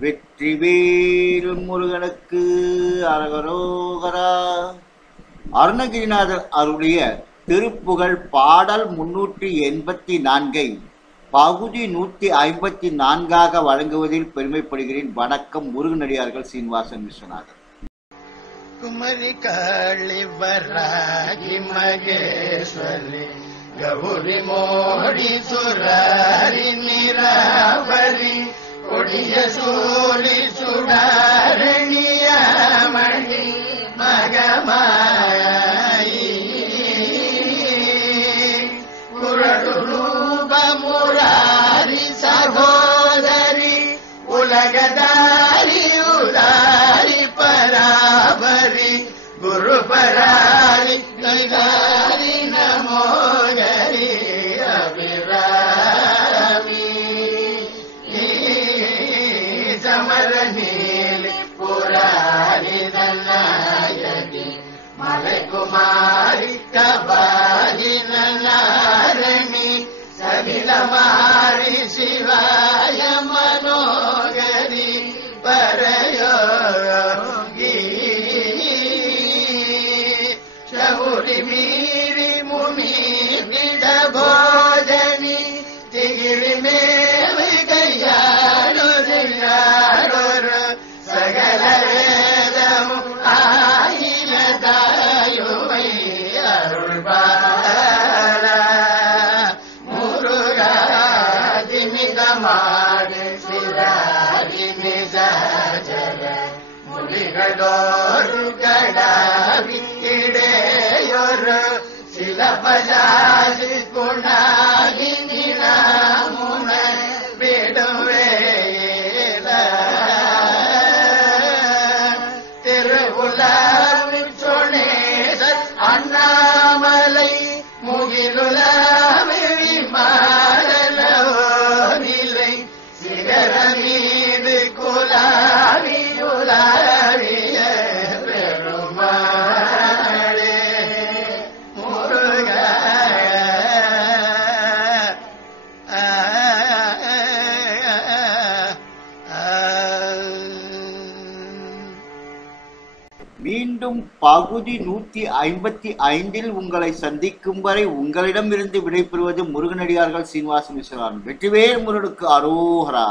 வெற்றிவேல் முருகனுக்கு அரகரோகரா. அருணகிரிநாதர் அருளிய திருப்புகழ் பாடல் 384 பகுதி 154 வழங்குவதில் பெருமைப்படுகிறேன். வணக்கம். முருகனடியார்கள் சீனிவாசன் விஸ்வநாதன். குமரி காளி வராகி மகேஸ்வரி கௌரி மோடி சுராரி நிராவரி கொடிய சூழி சுடாரணியமணி மகமாயி குரடு ரூப முராரி சகோதரி உலகதாரி உதாரி பராபரி குரு பராரி நகாரி நமோகரி அபிராமி சமரநீலி புராரி நாயகி மலைக்குமாரி கபாலி நாரணி சகிலமாரி சிவாய மனோகரி பரயோகி சௌரி மீரி முனி விட போஜனி திகிரி மேவு கையாளொரு சகல வேதமும் ஆயிரதாயுவை அருள்பால முருகாதிமிதமாடு சிறாரி நிஜர முனிகளோரு கடாவி இடையொரு சில பஜாதி குணாகி நிலாமுன விடுவேல திருவுலாவி சொனேசர் அண்ணாமலை முகிலுலாவி விமானலோ நிலை சிகர மீது குலாவி உலாவிய பெருமாளே முருக மீண்டும் பகுதி 155 உங்களை சந்திக்கும் வரை உங்களிடமிருந்து விடைபெறுவது முருகனடியார்கள் சீனிவாசன் விஸ்வநாதன். வெற்றிவேல் முருகனுக்கு அரோகரா.